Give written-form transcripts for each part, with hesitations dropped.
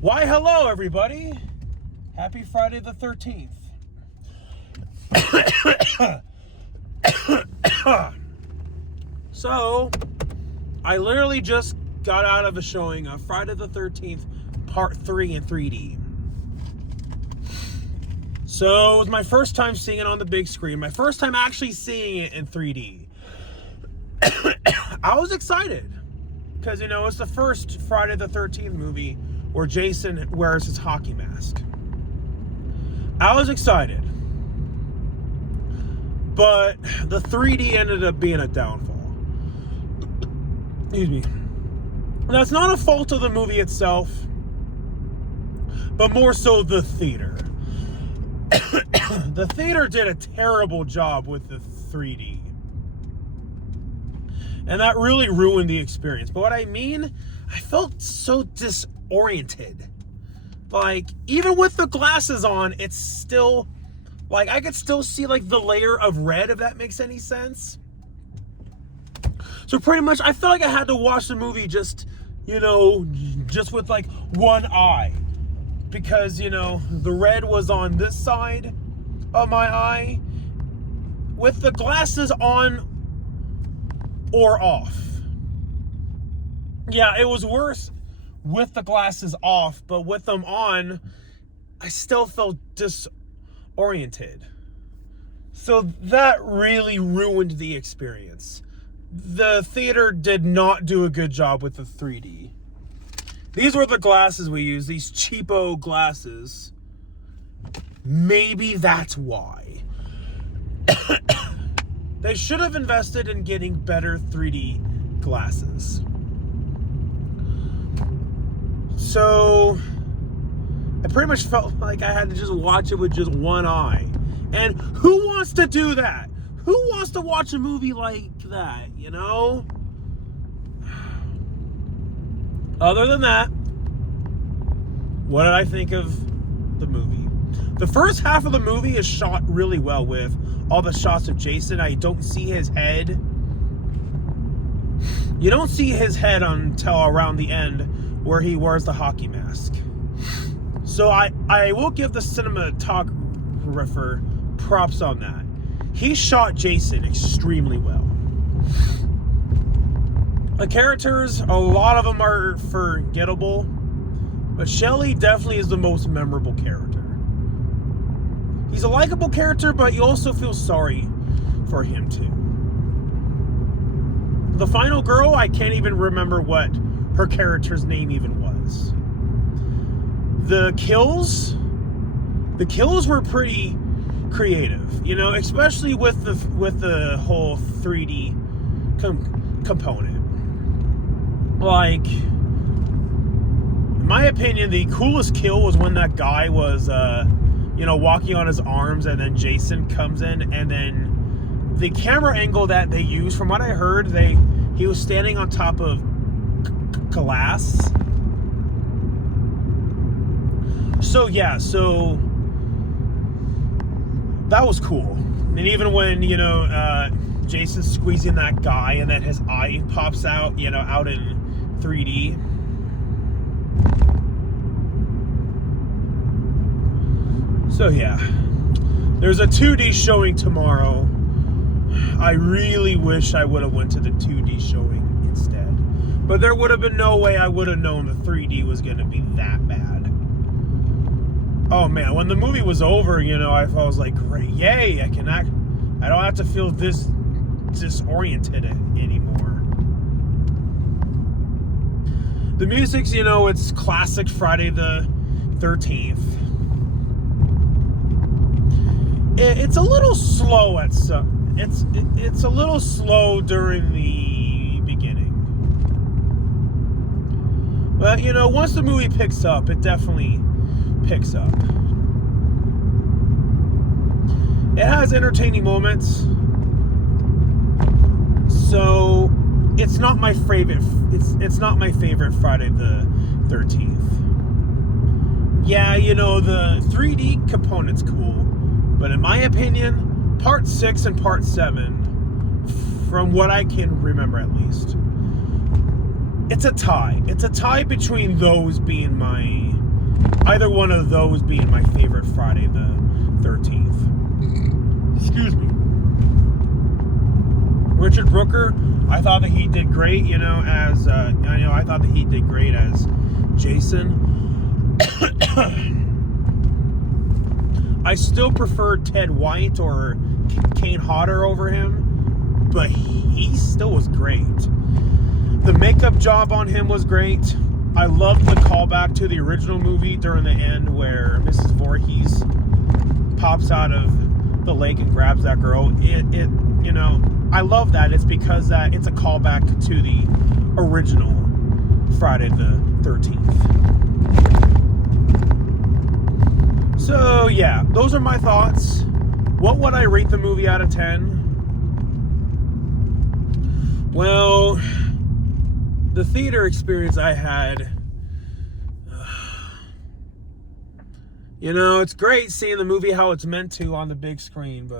Why, hello, everybody. Happy Friday the 13th. So, I literally just got out of a showing of Friday the 13th, Part 3 in 3D. So, it was my first time seeing it on the big screen. My first time actually seeing it in 3D. I was excited. Because, it's the first Friday the 13th movie where Jason wears his hockey mask. I was excited. But the 3D ended up being a downfall. Excuse me. That's not a fault of the movie itself, but more so the theater. The theater did a terrible job with the 3D. And that really ruined the experience. But what I mean, I felt so disoriented. Like, even with the glasses on, it's still, like, I could still see, like, the layer of red, if that makes any sense. So pretty much, I felt like I had to watch the movie just with, like, one eye. Because, the red was on this side of my eye with the glasses on or off. Yeah, it was worse with the glasses off, but with them on, I still felt disoriented. So that really ruined the experience. The theater did not do a good job with the 3D. These were the glasses we used, these cheapo glasses. Maybe that's why. They should have invested in getting better 3D glasses. So, I pretty much felt like I had to just watch it with just one eye. And who wants to do that? Who wants to watch a movie like that, Other than that, what did I think of the movie? The first half of the movie is shot really well with all the shots of Jason. I don't see his head. You don't see his head until around the end where he wears the hockey mask. So I will give the cinematographer props on that. He shot Jason extremely well. The characters, a lot of them are forgettable, but Shelly definitely is the most memorable character. He's a likable character, but you also feel sorry for him too. The final girl, I can't even remember what her character's name even was. The kills were pretty creative, especially with the whole 3D component. Like, in my opinion, the coolest kill was when that guy was, walking on his arms, and then Jason comes in, and then the camera angle that they used, from what I heard, he was standing on top of glass. So that was cool. And even when, Jason's squeezing that guy and then his eye pops out, out in 3D. So yeah, there's a 2D showing tomorrow. I really wish I would have went to the 2D showing instead. But there would have been no way I would have known the 3D was going to be that bad. Oh man, when the movie was over, I was like, great, yay, I don't have to feel this disoriented anymore. The music's, it's classic Friday the 13th. It's a little slow at some. It's a little slow during the beginning. But once the movie picks up, it definitely picks up. It has entertaining moments. So it's not my favorite. It's not my favorite Friday the 13th. Yeah, the 3D component's cool. But in my opinion, Part 6 and Part 7, from what I can remember at least, it's a tie. It's a tie between those being my either one of those being my favorite Friday the 13th. Excuse me. Richard Brooker, I thought that he did great, as I thought that he did great as Jason. I still prefer Ted White or Kane Hodder over him, but he still was great. The makeup job on him was great. I loved the callback to the original movie during the end where Mrs. Voorhees pops out of the lake and grabs that girl. I love that. It's because that it's a callback to the original Friday the 13th. So yeah, those are my thoughts. What would I rate the movie out of 10? Well, the theater experience I had, it's great seeing the movie how it's meant to on the big screen,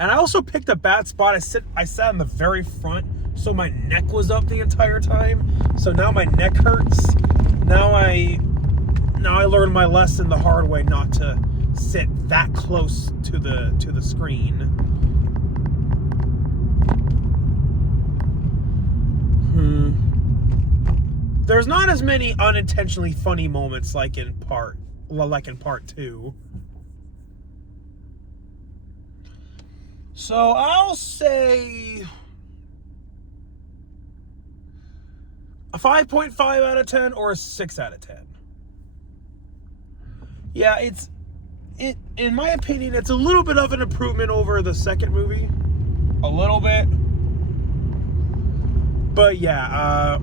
and I also picked a bad spot. I sat in the very front, so my neck was up the entire time. So now my neck hurts. Now I learned my lesson the hard way, not to sit that close to the screen. There's not as many unintentionally funny moments like in part 2. So I'll say a 5.5 out of 10 or a 6 out of 10. Yeah, in my opinion, it's a little bit of an improvement over the second movie. A little bit. But yeah,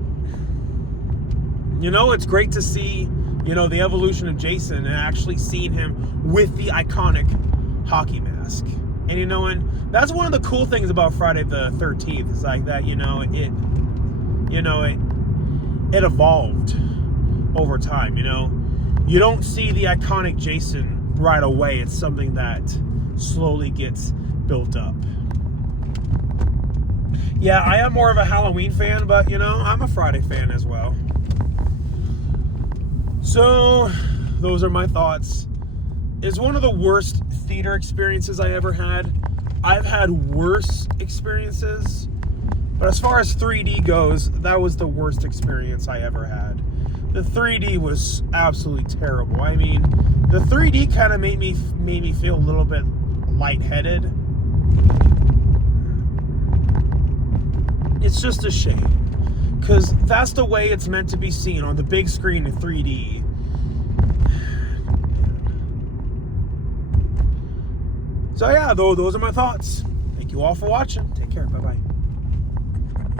it's great to see, the evolution of Jason and actually seeing him with the iconic hockey mask. And and that's one of the cool things about Friday the 13th. It's like that, it evolved over time, You don't see the iconic Jason right away. It's something that slowly gets built up. Yeah, I am more of a Halloween fan, but, I'm a Friday fan as well. So, those are my thoughts. It's one of the worst theater experiences I ever had. I've had worse experiences, but as far as 3D goes, that was the worst experience I ever had. The 3D was absolutely terrible. I mean, the 3D kind of made me feel a little bit lightheaded. It's just a shame, because that's the way it's meant to be seen, on the big screen in 3D. So yeah, those are my thoughts. Thank you all for watching. Take care. Bye-bye.